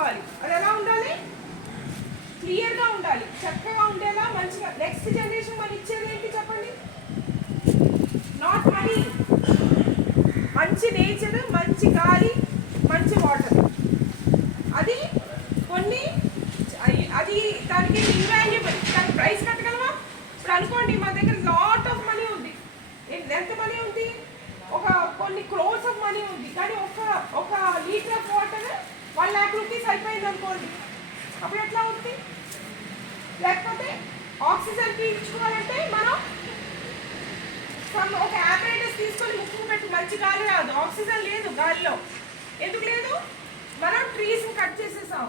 చూసుకోవాలి. అది ఎలా ఉండాలి? క్లియర్గా ఉండాలి, చక్కగా ఉండేలా మంచిగా. నెక్స్ట్ జనరేషన్ మనం ఇచ్చేది ఏంటి చెప్పండి? నాట్ మనీ, మంచి నేచర్, మంచి గాలి, మంచి వాటర్. అది కొన్ని అది దానికి ఇన్వాల్యుబుల్, దానికి ప్రైస్ కట్టగలమా? ఇప్పుడు అనుకోండి మన దగ్గర లాట్ ఆఫ్ మనీ ఉంది. ఎంత మనీ ఉంది? కొన్ని క్రోర్స్ ఆఫ్ మనీ ఉంది, కానీ ఒక litre of water 1 lakh rupees అయిపోయింది అనుకోండి, అప్పుడు ఎట్లా ఉంది? లేకపోతే ఆక్సిజన్ పీల్చుకోవాలంటే మనం ఒక యాపరేటస్ తీసుకొని ముక్కు పెట్టి మంచి గాలి రాదు, ఆక్సిజన్ లేదు గాలిలో. ఎందుకు లేదు? మనం ట్రీస్ కట్ చేసేసాం,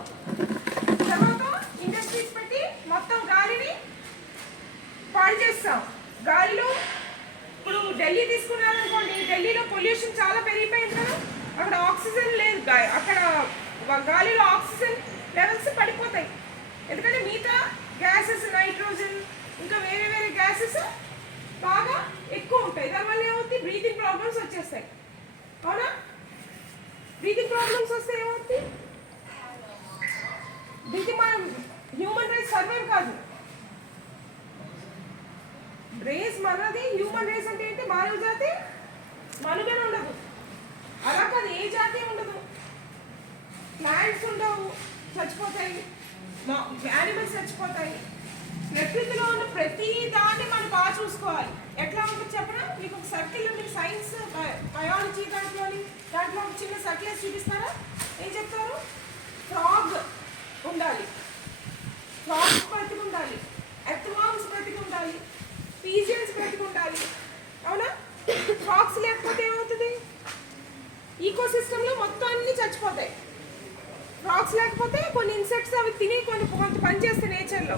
తర్వాత ఇండస్ట్రీస్ పెట్టి మొత్తం గాలిని పాడు చేస్తాం. గాలిలో ఇప్పుడు ఢిల్లీ తీసుకున్నారనుకోండి, ఢిల్లీలో పొల్యూషన్ చాలా పెరిగిపోయింది కదా, అక్కడ ఆక్సిజన్ లేదు, అక్కడ గాలిలో ఆక్సిజన్ లెవెల్స్ పడిపోతాయి. ఎందుకంటే మిగతా గ్యాసెస్, నైట్రోజన్, ఇంకా వేరే వేరే గ్యాసెస్ బాగా ఎక్కువ ఉంటాయి. దానివల్ల ఏమవుతుంది? బ్రీతింగ్ ప్రాబ్లమ్స్ వచ్చేస్తాయి. అవునా? బ్రీతింగ్ ప్రాబ్లమ్స్ వస్తే ఏమవుతుంది? బ్రీతింగ్ మనం హ్యూమన్ రేస్ సర్వైవ్ కాదు. రేస్ మనది, హ్యూమన్ రేస్ అంటే ఏంటి? మానవ జాతి మనుగడ ఉండదు. అలా కాదు, ఏ జాతి ఉండదు. ప్లాంట్స్ ఉండవు, చచ్చిపోతాయి, యానిమల్స్ చచ్చిపోతాయి. ప్రకృతిలో ఉన్న ప్రతి దాన్ని మనం బాగా చూసుకోవాలి. ఎట్లా ఉంటుంది చెప్పనా? మీకు ఒక సర్కిల్, మీకు సైన్స్ బయాలజీ దాంట్లో ఒక చిన్న సర్కిల్ చూపిస్తారా? ఏం చెప్తారు? ఫ్రాగ్ ఉండాలి, ఫ్రాగ్స్ బ్రతికి ఉండాలి, ఎర్త్వార్మ్స్ బ్రతికి ఉండాలి, పీజియన్స్ బ్రతికి ఉండాలి. అవునా? ఫ్రాగ్స్ లేకపోతే ఏమవుతుంది? ఈకో సిస్టంలో మొత్తం అన్నీ చచ్చిపోతాయి. ఫ్రాగ్స్ లేకపోతే కొన్ని ఇన్సెక్ట్స్ అవి తిని కొంత పనిచేస్తాయి నేచర్లో.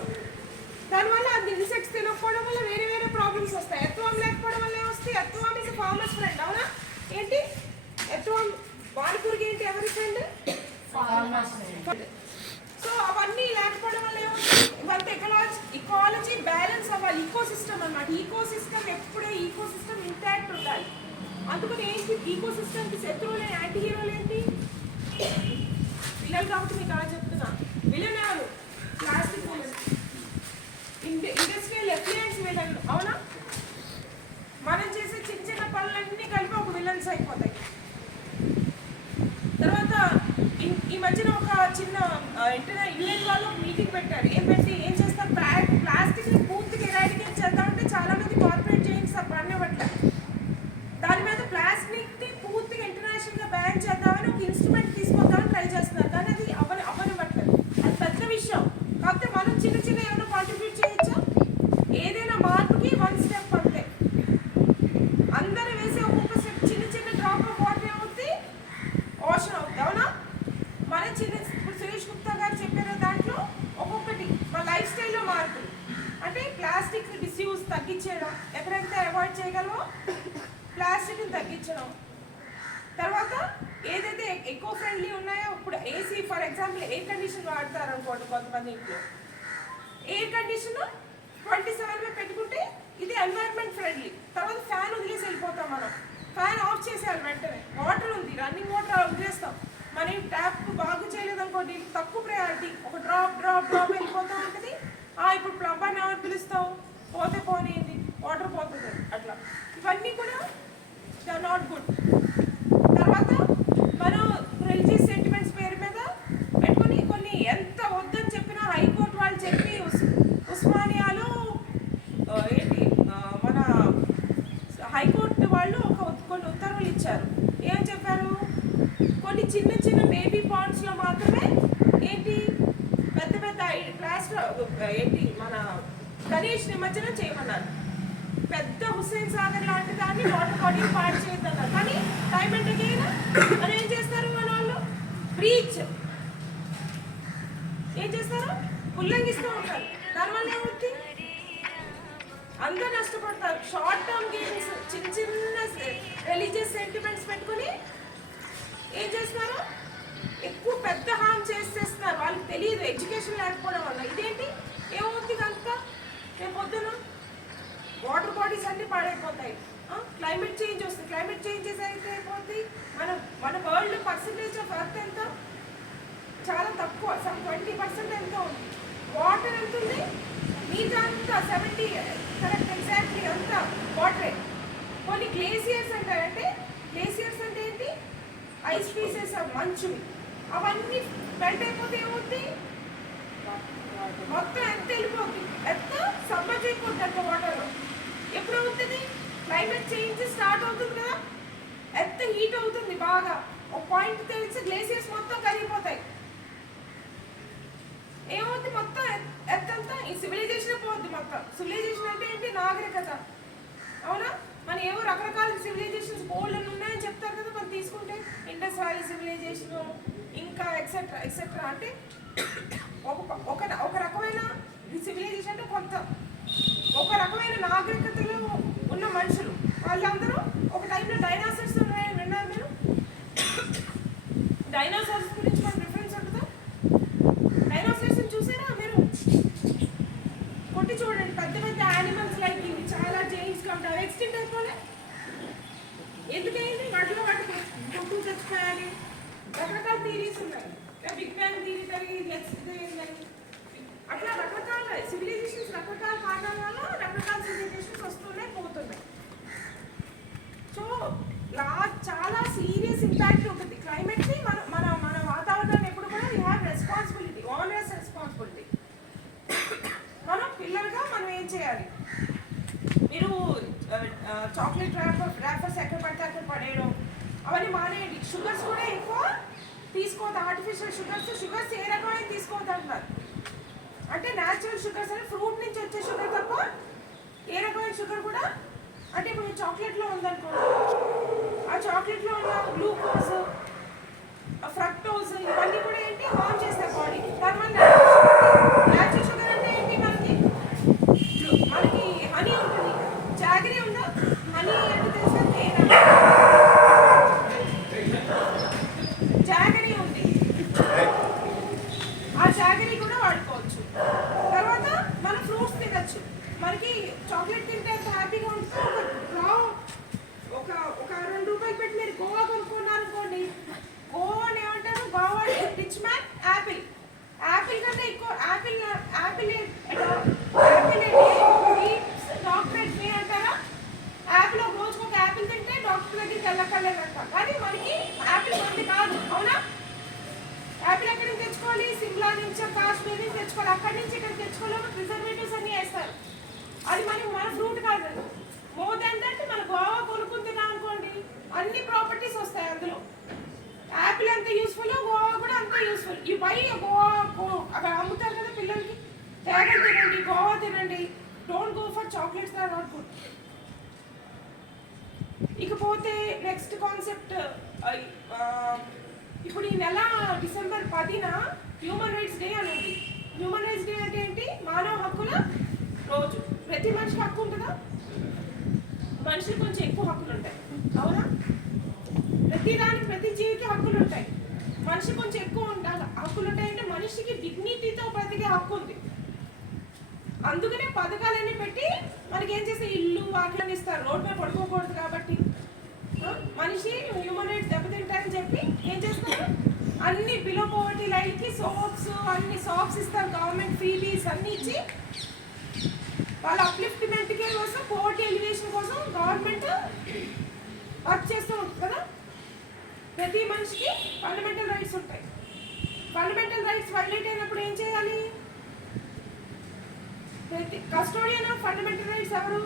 దానివల్ల అది ఇన్సెక్ట్స్ తినకపోవడం వల్ల వేరే వేరే ప్రాబ్లమ్స్ వస్తాయి. ఎర్త్వార్మ్ లేకపోవడం వల్ల ఏమొస్తాయి? ఎర్త్వార్మ్ ఇస్ ఫార్మర్స్ ఫ్రెండ్. అవునా? ఏంటి ఎర్త్వార్మ్? వానపురుగు ఏంటి? ఎవరి ఫ్రెండ్? సో అవన్నీ లేకపోవడం వల్ల ఏమవుతుంది? ఇవంతా ఇకాలజీ బ్యాలెన్స్ అవ్వాలి, ఈకో సిస్టమ్ అన్నమాట. ఈకో సిస్టమ్ ఎప్పుడే ఈకో సిస్టమ్ ఇంటాక్ట్ ఉండాలి. అందుకని ఏంటి? ఈకో సిస్టమ్కి శత్రువులు, యాంటీ హీరోలు ఏంటి? పిల్లలు కాబట్టి మీకు అలా చెప్తున్నా. విలన్ ఎవరు? Plastic villain, industrial effluence villain. అవునా? మనం చేసే చిన్న చిన్న పనులన్నీ కలిపి ఒక విలన్స్ అయిపోతాయి. తర్వాత ఈ మధ్యన ఒక చిన్న యుఎన్ వాళ్ళు ఒక మీటింగ్ పెట్టారు. ఏం చేస్తారు? ప్లాస్టిక్ని పూర్తిగా ఎరాడికేట్ చేద్దామంటే చాలా మంది కార్పొరేట్ జైంట్స్ పడినవ్వట్లేదు. దాని మీద ప్లాస్టిక్ని పూర్తిగా ఇంటర్నేషనల్గా బ్యాన్ చేద్దామని ఒక ఇన్స్ట్రుమెంట్ తీసుకొద్దామని ట్రై చేస్తున్నారు, కానీ అది అవ్వనివ్వట్లేదు. అది పెద్ద విషయం. కాకపోతే మనం చిన్న చిన్న ఏమైనా కాంట్రిబ్యూట్ చేయొచ్చా? ఏదైనా మార్పుకి 1 step అంతే. అందరూ వేసే ఒక్కొక్క స్టెప్, చిన్న చిన్న డ్రాప్ ఆఫ్ వాటర్ ఏమవుతుంది? ఓషన్ అవుతుంది. అవునా? మన ఇప్పుడు సురేష్ గుప్తా గారు చెప్పిన దాంట్లో ఒక్కొక్కటి మన లైఫ్ స్టైల్లో మార్పు. అంటే ప్లాస్టిక్ డిస్యూజ్ తగ్గించడం, ఎక్కడైతే అవాయిడ్ చేయగలమో ప్లాస్టిక్ని తగ్గించడం. తర్వాత ఏదైతే ఎకో ఫ్రెండ్లీ ఉన్నాయో, ఇప్పుడు AC for example air condition వాడతారు అనుకోండి కొంతమంది ఇంట్లో. ఎయిర్ కండిషన్ 27 పెట్టుకుంటే ఇది ఎన్వైర్న్మెంట్ ఫ్రెండ్లీ. తర్వాత ఫ్యాన్ వదిలేసి వెళ్ళిపోతాం మనం, ఫ్యాన్ ఆఫ్ చేసేయాలి వెంటనే. వాటర్ ఉంది, రన్నింగ్ వాటర్ వదిలేస్తాం. మనం ట్యాప్ బాగు చేయలేదనుకోండి, తక్కువ ప్రయారిటీ, ఒక డ్రాప్ వెళ్ళిపోతూ ఉంటుంది. ఇప్పుడు ప్లంబర్ని ఎవరు పిలుస్తాం? పోతే పోనీయండి, వాటర్ పోతుంది. అట్లా ఇవన్నీ కూడా దే ఆర్ నాట్ గుడ్. తర్వాత మనం రిలీజియస్ సెంటిమెంట్స్ పేరు మీద పెట్టుకుని కొన్ని ఎంత వద్దని చెప్పినా హైకోర్టు వాళ్ళు చెప్పి ఉస్మానియాలో మన హైకోర్టు వాళ్ళు కొన్ని ఉత్తర్వులు ఇచ్చారు. ఏమని చెప్పారు? కొన్ని చిన్న చిన్న బేబీ పాండ్స్లో మాత్రమే పెద్ద పెద్ద మన గణేష్ నిమజ్జనం చేయమన్నారు. పెద్ద హుస్సేన్ సాగర్ లాంటి దాన్ని వాటర్ బాడీ పాడు చేయొద్దన్నారు. కానీ టైం అండ్ అగైన్ అని ఏం చేస్తారు మన వాళ్ళు? బ్రీచ్ ఏం చేస్తారు? ఉల్లంఘిస్తూ ఉంటారు. దానివల్ల ఏమవుతుంది? అందరూ నష్టపడతారు. షార్ట్ టర్మ్ గేమ్స్, చిన్న రిలీజియస్ సెంటిమెంట్స్ పెట్టుకుని ఏం చేస్తున్నారు? ఎక్కువ పెద్ద హార్మ్ చేసేస్తున్నారు. వాళ్ళకి తెలియదు, ఎడ్యుకేషన్ లేకపోవడం వల్ల. ఇదేంటి? ఏమవుతుంది కనుక రేపు పొద్దున వాటర్ బాడీస్ అన్నీ పాడైపోతాయి. క్లైమేట్ చేంజ్ వస్తుంది. క్లైమేట్ చేంజెస్ అయితే అయిపోతుంది. మన వరల్డ్ పర్సంటేజ్ ఆఫ్ ఎర్త్ ఎంత? చాలా తక్కువ, సమ్ 20% ఎంతో ఉంది. వాటర్ ఎంత ఉంది? నీరు అంతా 70, కరెక్ట్ ఎగ్జాక్ట్లీ అంతా వాటరే. కొన్ని గ్లేసియర్స్ అంటారంటే, గ్లేసియర్స్ అంటే ఏంటి? ఐస్ పీసెస్, మంచు, అవన్నీ మెల్ట్ అయిపోతే ఏమవుతుంది? మొత్తం ఎంత వెళ్ళిపోతుంది, ఎంత సబ్మర్జ్ అయిపోతుంది అంత వాటర్లో. ఎప్పుడు అవుతుంది? క్లైమేట్ చేంజ్ స్టార్ట్ అవుతుంది కదా, ఎంత హీట్ అవుతుంది బాగా. ఒక పాయింట్ తెలిసి గ్లేసియర్స్ మొత్తం కరిగిపోతాయి. ఏమవుతుంది? మొత్తం ఎత్తంతా ఈ సివిలైజేషన్ పోద్ది. మొత్తం సివిలైజేషన్ అంటే ఏంటి? నాగరికత. అవునా? మన ఏవో రకరకాల సివిలైజేషన్స్ బోల్డ్ అని ఉన్నాయని చెప్తారు కదా. మనం తీసుకుంటే ఇండస్ వ్యాలీ సివిలైజేషన్, ఇంకా ఎక్సెట్రా ఎక్సెట్రా. అంటే ఒక రకమైన సివిలైజేషన్ అంటే కొంత ఒక రకమైన నాగరికతలో ఉన్న మనుషులు. వాళ్ళందరూ ఒక టైంలో డైనాసర్స్ ఉన్నాయని విన్నారు మీరు? డైనాసర్స్ గురించి మన రిఫరెన్స్ ఉంటుందా? డైనాసర్స్ చూసారా మీరు? కొట్టి చూడండి, పెద్ద పెద్ద యానిమల్స్ లైక్ ఇవి చాలా జైంట్స్ గా ఉంటాయి. ఎక్స్టింక్ట్ అయిపోలే. ఎందుకైంది? వాటిలో వాటికి కొట్టు చచ్చిపోయాలి. రకరకాల థీరీస్ ఉన్నాయి. బిగ్ బ్యాంగ్ థీరీ కలిగి అట్లా రకరకాల సివిలైజేషన్స్, రకరకాల కారణాల వల్ల రకరకాల సివిలైజేషన్స్ వస్తున్నాయి, పోతున్నాయి. సో చాలా సీరియస్ ఇంపాక్ట్ ఉంటుంది క్లైమేట్కి. మన మన మన వాతావరణాన్ని ఎప్పుడు కూడా we have responsibility, owners responsibility. మనం పిల్లలుగా మనం ఏం చేయాలి? మీరు చాక్లెట్ ర్యాపర్స్ ఎక్కడ పడితే అక్కడ పడేయడం అవన్నీ మానేయండి. షుగర్స్ కూడా ఎక్కువ తీసుకోవద్దు. ఆర్టిఫిషియల్ షుగర్స్ ఏ రకమైన తీసుకోవద్దు అంటారు. అంటే న్యాచురల్ షుగర్స్ అంటే ఫ్రూట్ నుంచి వచ్చే షుగర్ తప్ప ఏ రకమైన షుగర్ కూడా. అంటే ఇప్పుడు మీ చాక్లెట్లో ఉందనుకోండి, ఆ చాక్లెట్లో ఉన్న గ్లూకోజ్, ఫ్రక్టోజ్ ఇవన్నీ కూడా ఏంటి? హార్మ్ చేస్తాయి బాడీకి. దానివల్ల న్యాచురల్ షుగర్ అంటే ఏంటి? మనకి హనీ ఉంటుంది. జాగరీ ఉందా? హనీ అంటే తెలుసా? జాగరీ ఉంది, ఆ జాగరీ కూడా వాడుకోవచ్చు. తర్వాత మనం ఫ్రూట్స్ తినచ్చు. మనకి చాక్లెట్ తింటే ఎంత హ్యాపీగా ఉంటుంది. ఒక ఒక 2 రూపాయలు పెట్టి మీరు గోవా కొనుక్కున్నారనుకోండి, గోవా అని ఏమంటారు? Goa rich man Apple. Apple కంటే ఎక్కువ యాపిల్ డాక్టరేట్ మే అంటారా? యాపిల్ ఒక రోజుకు ఒక యాపిల్ తింటే డాక్టర్ దగ్గరికి వెళ్ళక్కర్లేదంట. కానీ మనకి యాపిల్ మంది కాదు, అవునా? యాపిల్ ఎక్కడి నుంచి తెచ్చుకోవాలి? సిమ్లా నుంచి, కాశ్మీర్ నుంచి తెచ్చుకోవాలి. అక్కడి నుంచి ఇక్కడ తెచ్చుకోలేము, ప్రిజర్వేటివ్స్ అన్నీ వేస్తారు. అది మన ఫ్రూట్ కాదు. మోర్ దాన్ దట్ మన గోవా కొనుక్కుని తిన్నాం అనుకోండి, అన్ని ప్రాపర్టీస్ వస్తాయి అందులో. యాపిల్ అంత యూస్ఫుల్, గోవా కూడా అంత యూస్ఫుల్. ఈ బై గోవా అక్కడ అమ్ముతారు కదా పిల్లలకి, డ్రాగన్ తినండి, గోవా తినండి. Don't go for chocolates, are not good. ఇకపోతే నెక్స్ట్ కాన్సెప్ట్, ఇప్పుడు ఈ నెల డిసెంబర్ 10న హ్యూమన్ రైట్స్ డే అని ఉంది. హ్యూమన్ రైట్స్ డే అంటే ఏంటి? మానవ హక్కుల రోజు. ప్రతి మనిషికి హక్కు ఉంటుందా? మనిషికి కొంచెం ఎక్కువ హక్కులు ఉంటాయి, అవునా? ప్రతిదానికి, ప్రతి జీవికి హక్కులు ఉంటాయి. మనిషి కొంచెం ఎక్కువ ఉండాలి హక్కులు ఉంటాయంటే మనిషికి డిగ్నిటీతో బ్రతికే హక్కు ఉంది. అందుకనే పథకాలన్నీ పెట్టి మనకి ఏం చేస్తే ఇల్లు వాటిని ఇస్తారు. రోడ్ మీద పడుకోకూడదు కాబట్టి మనిషి హ్యూమన్ రైట్స్ దెబ్బతింటారని చెప్పి ఏం చేస్తారు? అన్ని బిలో పోవర్టీ లైన్కి సోప్స్, అన్ని సాప్స్ ఇస్తారు. గవర్నమెంట్ ఫ్రీబీస్ అన్ని ఇచ్చి వాళ్ళ అప్లిఫ్ట్మెంట్ కోసం, పోవర్టీ ఎలివేషన్ కోసం గవర్నమెంట్ వర్క్ చేస్తూ ఉంటుంది కదా. ప్రతి మనిషికి ఫండమెంటల్ రైట్స్ ఉంటాయి. ఫండమెంటల్ రైట్స్ వైలేట్ అయినప్పుడు ఏం చేయాలి? కస్టోడియన్ ఆఫ్ ఫండమెంటల్ రైట్స్ ఎవరు?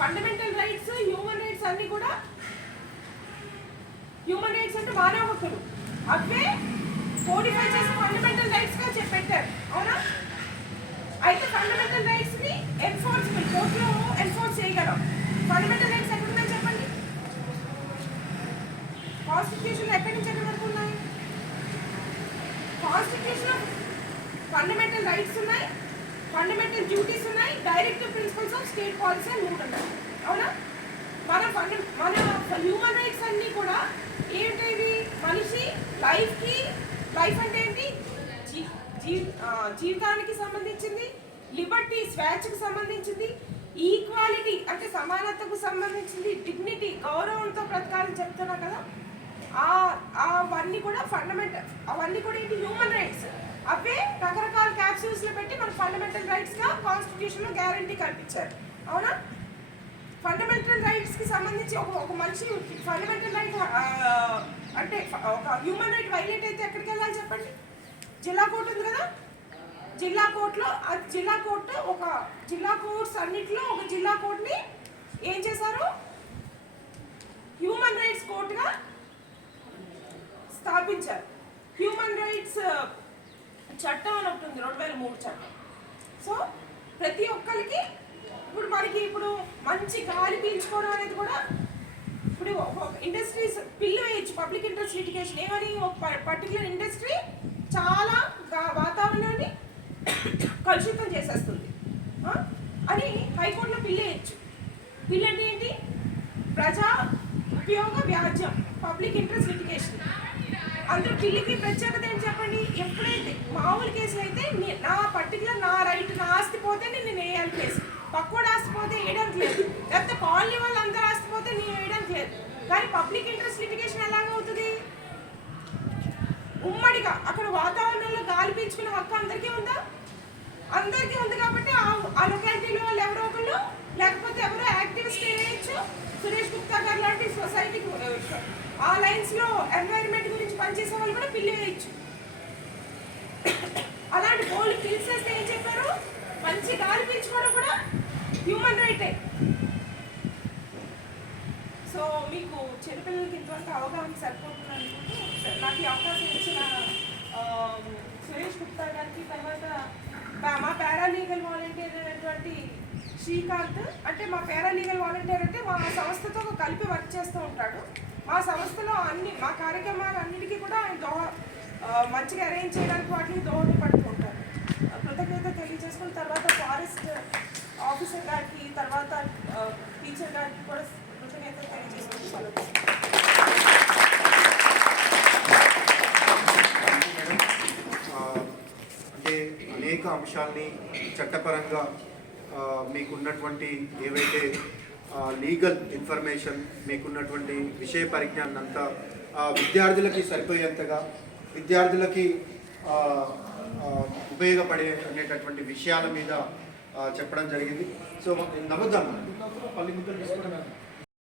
ఫండమెంటల్ రైట్స్, హ్యూమన్ రైట్స్ అన్ని కూడా, హ్యూమన్ రైట్స్ అంటే మానవ హక్కులు, అవే కోడిఫై చేసి ఫండమెంటల్ రైట్స్ గా పెట్టారు, అవునా? అయితే ఫండమెంటల్ రైట్స్ ని ఎన్ఫోర్స్మెంట్ కోర్టులో ఎన్ఫోర్స్ చేయగలం. ఫండమెంటల్ రైట్స్ ఎక్కడ ఉన్నాయి చెప్పండి? కాన్స్టిట్యూషన్ ఎక్కడి నుంచి ఎక్కడి వరకు ఉన్నాయి? కాన్స్టిట్యూషన్ ఫండమెంటల్ రైట్స్ ఉన్నాయి, ఫండమెంటల్ డ్యూటీస్ ఉన్నాయి, directive principles of state policy అని 3 ఉన్నాయి, అవునా? మన హ్యూమన్ రైట్స్ అన్నీ కూడా ఏంటి? మనిషి లైఫ్ అంటే ఏంటి? జీవితానికి సంబంధించింది, లిబర్టీ స్వేచ్ఛకు సంబంధించింది, ఈక్వాలిటీ అంటే సమానతకు సంబంధించింది, డిగ్నిటీ గౌరవంతో బ్రతకాలని చెప్తున్నా కదా. అవన్నీ కూడా ఫండమెంటల్, అవన్నీ కూడా ఏంటి హ్యూమన్ రైట్స్. అవే రకరకాల క్యాప్సూల్స్లో పెట్టి మన ఫండమెంటల్ రైట్స్గా కాన్స్టిట్యూషన్లో గ్యారంటీ కల్పించారు. అవునా? ఫండమెంటల్ రైట్స్కి సంబంధించి ఒక మనిషి ఫండమెంటల్ రైట్ అంటే ఒక హ్యూమన్ రైట్ వైలేట్ అయితే ఎక్కడికి వెళ్ళాలి చెప్పండి? జిల్లా కోర్టు ఉంది కదా, జిల్లా కోర్టులో జిల్లా కోర్ట్స్ అన్నింటిలో ఒక జిల్లా కోర్టుని ఏం చేశారు? హ్యూమన్ రైట్స్ కోర్టుగా స్థాపించారు. హ్యూమన్ రైట్స్ చట్టం అని ఒకటి ఉంది, 2003 చట్టం. సో ప్రతి ఒక్కరికి ఇప్పుడు మంచి గాలి పీల్చుకోవడం అనేది కూడా ఇప్పుడు ఇండస్ట్రీస్ పిల్లు వేయచ్చు. పబ్లిక్ ఇంట్రెస్ట్ లిటిగేషన్ ఏమని ఒక పర్టికులర్ ఇండస్ట్రీ చాలా వాతావరణాన్ని కలుషితం చేసేస్తుంది అని హైకోర్టులో పిల్లు వేయచ్చు. పిల్లు అంటే ఏంటి? ప్రజా ఉపయోగ వ్యాజ్యం, పబ్లిక్ ఇంట్రెస్ట్ లిటిగేషన్. అందులో పిల్లికి ప్రత్యేకత ఏంటి చెప్పండి? ఎప్పుడైతే మామూలు కేసులు అయితే నా రైట్, నా ఆస్తి పోతే నేను వేయాలి కేసు, పక్కోడు ఆస్తి పోతే వేయడానికి లేదు, లేకపోతే కాలనీ వాళ్ళు అందరూ ఆస్తి పోతే నేను వేయడానికి లేదు. కానీ పబ్లిక్ ఇంట్రెస్ట్ లిటిగేషన్ ఎలాగవుతుంది? ఉమ్మడిగా అక్కడ వాతావరణంలో గాలి పీల్చుకునే హక్కు అందరికీ ఉందా? అందరికీ ఉంది. కాబట్టి ఆ లొకాలిటీలో వాళ్ళు ఎవరో ఒకళ్ళు, లేకపోతే ఎవరో యాక్టివిస్ట్ వేయచ్చు. సురేష్ గుప్తా గారు లాంటి సొసైటీకి ఆ లైన్స్లో ఎన్వైరన్మెంట్ గురించి పనిచేసే వాళ్ళు కూడా పిల్లి వేయచ్చు. అలాంటి బోల్డ్ పిల్స్ వేస్తే ఏం చెప్పారు? మంచి గాలి పీల్చుకోవడం కూడా హ్యూమన్ రైటే. సో మీకు చిన్నపిల్లలకి ఇంతవరకు అవగాహన సరిపోతుంది అనుకుంటూ నాకు ఈ అవకాశం ఇచ్చిన సురేష్ గుప్తా గారికి, తర్వాత మా పారాలీగల్ వాలంటీర్ అయినటువంటి శ్రీకాంత్, అంటే మా పారాలీగల్ వాలంటీర్ అంటే మా సంస్థతో కలిపి వర్క్ చేస్తూ ఉంటాడు. మా సంస్థలో మా కార్యక్రమాలు అన్నిటికీ కూడా ఆయన మంచిగా అరేంజ్ చేయడానికి వాటికి దోహదపడుతూ ఉంటారు. కృతజ్ఞత తెలియజేసుకున్న తర్వాత ఫారెస్ట్ ఆఫీసర్ గారికి, తర్వాత టీచర్ గారికి కూడా కృతజ్ఞత తెలియజేసుకుంటున్నాను. అంటే అనేక అంశాలని చట్టపరంగా మీకున్నటువంటి ఏవైతే లీగల్ ఇన్ఫర్మేషన్, మీకున్నటువంటి విషయ పరిజ్ఞానం అంతా విద్యార్థులకి సరిపోయేంతగా, విద్యార్థులకి ఉపయోగపడే అనేటటువంటి విషయాల మీద చెప్పడం జరిగింది. సో నమ్ముదాం పల్లి ముద్దలు తీసుకోవడం